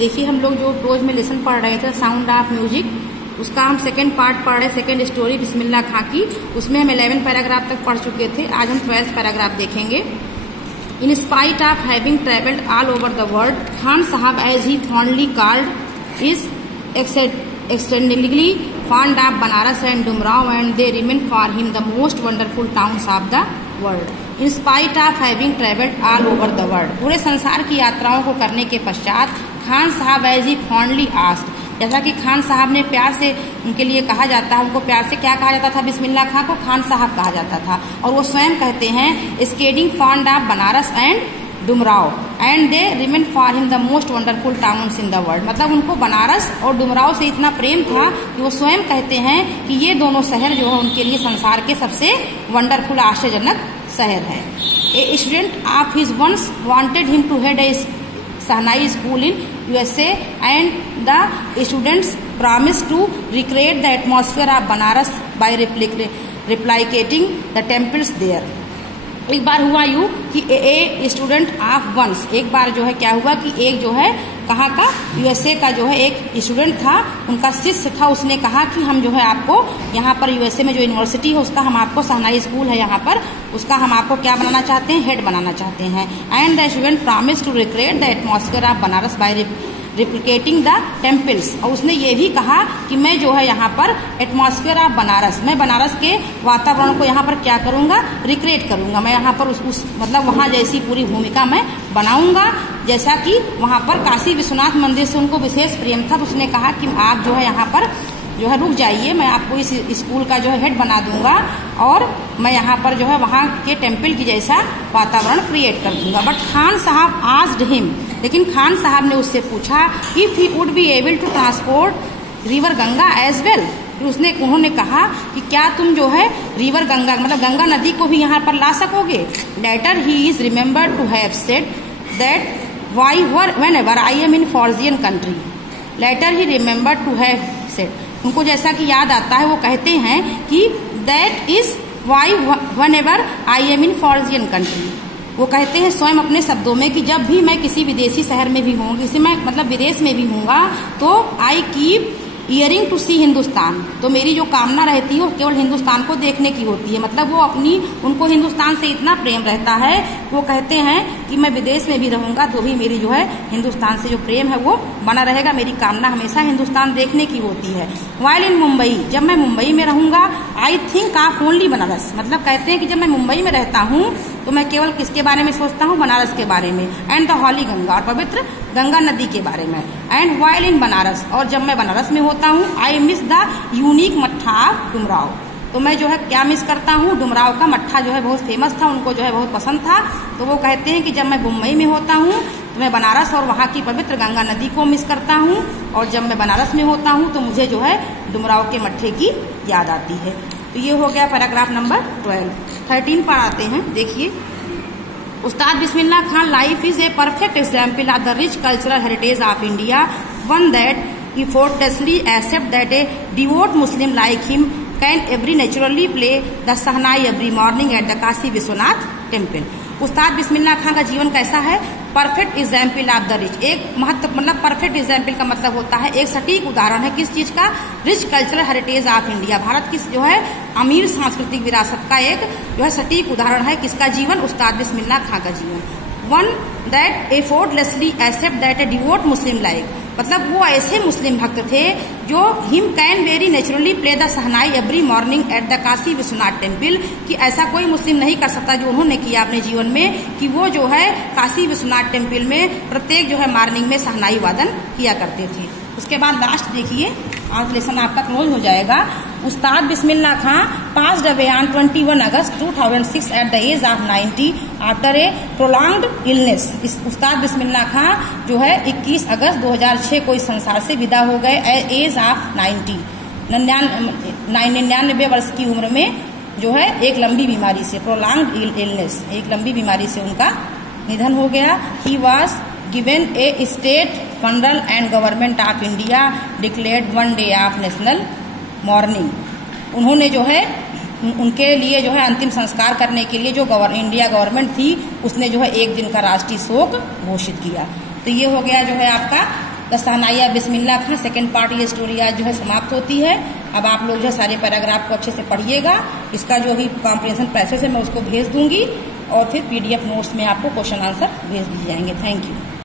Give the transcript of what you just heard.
देखिए हम लोग जो रोज में लेसन पढ़ रहे थे साउंड ऑफ म्यूजिक, उसका हम सेकंड पार्ट पढ़ रहे, सेकंड स्टोरी बिस्मिल्लाह खां की। उसमें हम 11 पैराग्राफ तक पढ़ चुके थे। आज हम 12th पैराग्राफ देखेंगे। In spite of having travelled all over the world, Khan Sahab as he fondly called is extensively fond of Banaras and Dumrao, and they remain for him the most wonderful towns of the world. In spite of having travelled all over the world, पूरे संसार की यात्राओं को करने के पश्चात Khan Sahab as he fondly asked, जैसा कि खान साहब ने प्यार से उनके लिए कहा जाता है, उनको प्यार से क्या कहा जाता था? बिस्मिल्लाह खां को खान साहब कहा जाता था। और वो स्वयं कहते हैं exceedingly fond of Banaras and Dumraon and they remain for him the most wonderful towns in the world. मतलब उनको बनारस और डुमराव से इतना प्रेम था कि वो स्वयं कहते हैं कि ये दोनों शहर जो है उनके लिए संसार के सबसे वंडरफुल आश्चर्यजनक शहर है। A student of his once wanted him to head a shehnai school in USA and the students promised to recreate the atmosphere of Banaras by replicating the temples there. एक बार हुआ यूं कि ए स्टूडेंट ऑफ वंस, एक बार जो है क्या हुआ कि एक जो है कहाँ का USA का जो है एक स्टूडेंट था, उनका शिष्य था, उसने कहा कि हम जो है आपको यहाँ पर USA में जो यूनिवर्सिटी है उसका हम आपको शहनाई स्कूल है यहाँ पर, उसका हम आपको क्या बनाना चाहते हैं? हेड बनाना चाहते हैं। And the student promise to recreate the atmosphere of Banaras by replicating the temples. और उसने ये भी कहा कि मैं जो है यहाँ पर एटमॉस्फेयर ऑफ बनारस, मैं बनारस के वातावरण को यहाँ पर क्या करूँगा? रिक्रिएट करूँगा। मैं यहाँ पर उस मतलब वहाँ जैसी पूरी भूमिका मैं बनाऊँगा, जैसा कि वहाँ पर काशी विश्वनाथ मंदिर से उनको विशेष प्रेम था। तो उसने कहा कि आप जो है यहाँ पर जो है रुक जाइए, मैं आपको इस स्कूल का जो है हेड बना दूंगा और मैं यहाँ पर जो है वहाँ के टेम्पल की जैसा वातावरण क्रिएट कर दूंगा। बट खान साहब आस्क्ड हिम, लेकिन खान साहब ने उससे पूछा if he would be able to transport river Ganga as well. उन्होंने कहा कि क्या तुम जो है रिवर गंगा मतलब गंगा नदी को भी यहाँ पर ला सकोगे? Later he is remembered to have said that why whenever I am in foreign country. Later he remembered to have said, उनको जैसा कि याद आता है वो कहते हैं कि that is why whenever I am in foreign country. वो कहते हैं स्वयं अपने शब्दों में कि जब भी मैं किसी विदेशी शहर में भी हूँ, किसी मैं मतलब विदेश में भी हूँगा, तो आई कीप ईयरिंग टू सी हिंदुस्तान। तो मेरी जो कामना रहती है वो केवल हिंदुस्तान को देखने की होती है। मतलब वो उनको हिंदुस्तान से इतना प्रेम रहता है, वो कहते हैं कि मैं विदेश में भी रहूंगा तो भी मेरी जो है हिंदुस्तान से जो प्रेम है वो बना रहेगा, मेरी कामना हमेशा हिंदुस्तान देखने की होती है। वाइल इन मुंबई, जब मैं मुंबई में रहूंगा, I think of only Banaras. मतलब कहते हैं कि जब मैं मुंबई में रहता हूँ तो मैं केवल किसके बारे में सोचता हूँ? बनारस के बारे में। एंड द हॉली गंगा, और पवित्र गंगा नदी के बारे में। एंड वाइल इन बनारस, और जब मैं बनारस में होता हूँ, आई मिस द यूनिक मट्ठा ऑफ डुमराव। तो मैं जो है क्या मिस करता हूँ? डुमराव का मट्ठा जो है बहुत फेमस था, उनको जो है बहुत पसंद था। तो वो कहते हैं कि जब मैं मुंबई में होता हूँ तो मैं बनारस और वहाँ की पवित्र गंगा नदी को मिस करता हूँ, और जब मैं बनारस में होता हूँ तो मुझे जो है डुमराव के मट्ठे की याद आती है। तो ये हो गया पैराग्राफ नंबर 12। 13 पर आते हैं। देखिए, Ustad Bismillah Khan life is a perfect example of the rich cultural heritage of India, one that effortlessly accept that a devout Muslim like him can every naturally play the Sahnai every morning at the Kashi Vishwanath temple. उस्ताद बिस्मिल्लाह खां का जीवन कैसा है? Perfect example of the rich. एक मतलब perfect example का मतलब होता है एक सटीक उदाहरण है किस चीज का? Rich cultural heritage of India, Bharat की जो है अमीर सांस्कृतिक विरासत का एक जो है सटीक उदाहरण है किसका जीवन? उस्ताद बिस्मिल्लाह खां का जीवन। One that effortlessly accept that a devout Muslim like, मतलब वो ऐसे मुस्लिम भक्त थे जो him can very naturally play the shehnai every morning at the Kashi Vishwanath temple, कि ऐसा कोई मुस्लिम नहीं कर सकता जो उन्होंने किया अपने जीवन में, कि वो जो है काशी विश्वनाथ टेम्पल में प्रत्येक जो है मॉर्निंग में सहनाई वादन किया करते थे। उसके बाद लास्ट देखिए, आज लेसन आपका क्लोज हो जाएगा। Ustad Bismillah Khan passed away on 21 August 2006 at the age of 90 after a prolonged illness. Ustad Bismillah खां जो है 21 अगस्त 2006 को इस संसार से विदा हो गए एज ऑफ 90, 99 वर्ष की उम्र में जो है एक लंबी बीमारी से, प्रोलॉन्ग्ड इलनेस, एक लंबी बीमारी से उनका निधन हो गया। He was given A state funeral and government of India declared one day of national morning. उन्होंने जो है उनके लिए जो है अंतिम संस्कार करने के लिए जो इंडिया गवर्नमेंट थी उसने जो है एक दिन का राष्ट्रीय शोक घोषित किया। तो ये हो गया जो है आपका the Sanaya Bismillah Khan second part ये स्टोरी आज जो है समाप्त होती है। अब आप लोग जो है सारे पैराग्राफ को अच्छे से पढ़िएगा। इसका जो भी कॉम्प्रिहेंशन पैसेज है मैं उसको भेज दूंगी और फिर PDF नोट्स में आपको क्वेश्चन आंसर भेज दिए जाएंगे। Thank you.